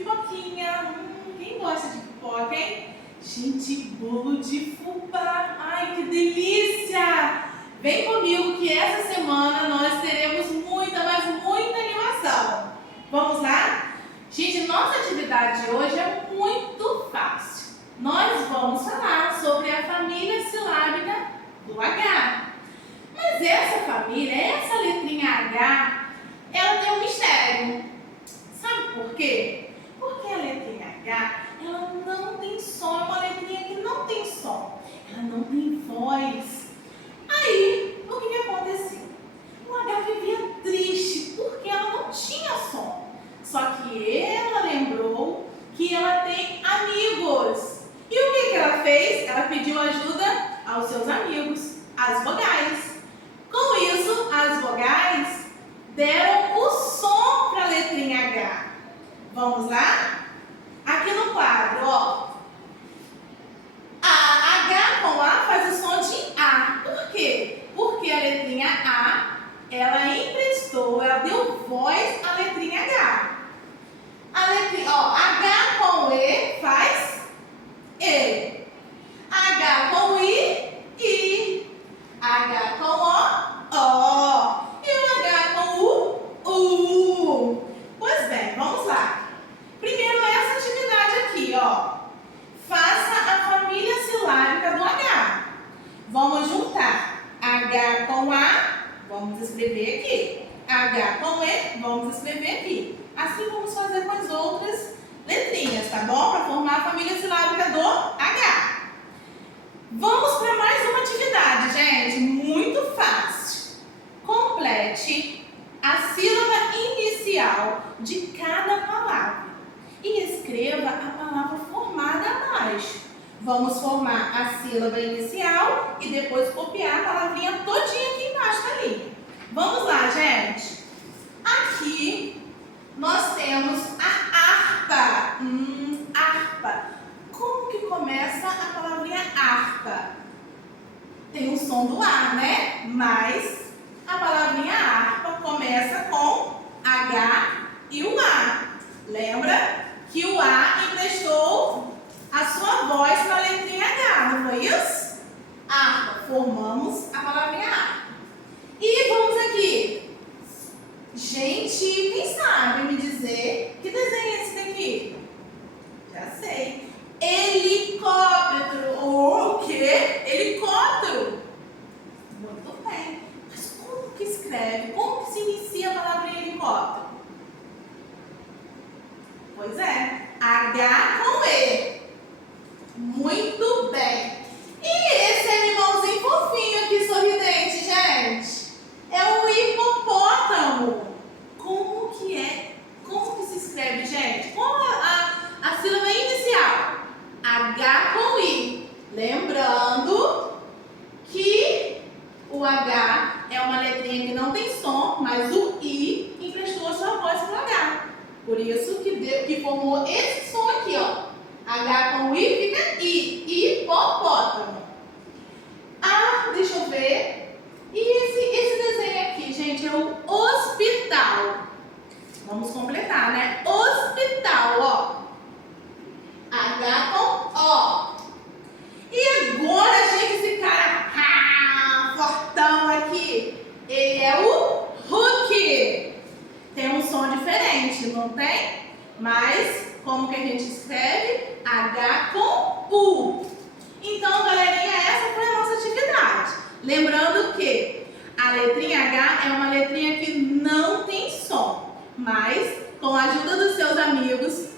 pipoquinha. Quem gosta de pipoca, hein? Gente, bolo de fubá. Ai, que delícia! Vem comigo que essa semana nós teremos muita, mas muita animação. Vamos lá? Gente, nossa atividade de hoje é muito fácil. Nós vamos falar sobre a família silábica do H. Mas essa família, essa letrinha H, ela tem um mistério. Sabe por quê? Porque a letrinha H, ela não tem som, é uma letrinha que não tem som. Ela não tem voz. Aí, o que aconteceu? O H vivia triste porque ela não tinha som. Só que ela lembrou que ela tem amigos. E o que ela fez? Ela pediu ajuda aos seus amigos, as vogais. Com isso, as vogais deram o som para a letrinha H. Vamos lá? Aqui no quadro, ó. A H com A faz o som de A. Por quê? Porque a letrinha A, ela emprestou, ela deu voz à letrinha H. A letrinha, ó, H com E faz E. H com I. H com O. E o H com U. Pois bem, vamos lá. Primeiro essa atividade aqui, ó. Faça a família silábica do H. Vamos juntar H com A, vamos escrever aqui. H com E, vamos escrever aqui. Assim vamos fazer com as outras letrinhas, tá bom? Para formar a família silábica do H. Vamos para mais uma atividade, gente. Muito fácil. Complete a sílaba inicial de cada palavra e escreva a palavra formada abaixo. Vamos formar a sílaba inicial e depois copiar a palavrinha todinha aqui embaixo da linha. Vamos lá, gente. Aqui nós temos a harpa. Harpa. Como que começa a palavrinha harpa? Tem o som do A, né? Mas a palavrinha harpa começa com H e o A. Lembra que o A emprestou a sua voz para a letrinha H, não foi isso? Harpa. Formamos a palavrinha harpa. E vamos aqui. Gente, quem sabe me dizer que desenho é esse daqui? Já sei. Helicóptero. O quê? Helicóptero. Muito bem. Mas como que escreve? Como que se inicia a palavra helicóptero? Pois é. H com E. Muito bem. E esse animalzinho fofinho aqui, sorridente, gente? É o hipopótamo. Como que é? Como que se escreve, gente? Como a sílaba inicial? H com I. Lembrando que o H é uma letrinha que não tem som, mas o I emprestou a sua voz para o H. Por isso que formou esse som aqui, ó. H com I fica I. Hipopótamo. Ah, deixa eu ver. E esse desenho aqui, gente, é o hospital. Vamos completar, né? Hospital, ó. H com O. E agora, gente, esse cara fortão aqui, ele é o Hulk. Tem um som diferente, não tem? Mas, como que a gente escreve? H com U. Então, galerinha, essa foi a nossa atividade. Lembrando que a letrinha H é uma letrinha que não tem som, mas com a ajuda dos seus amigos,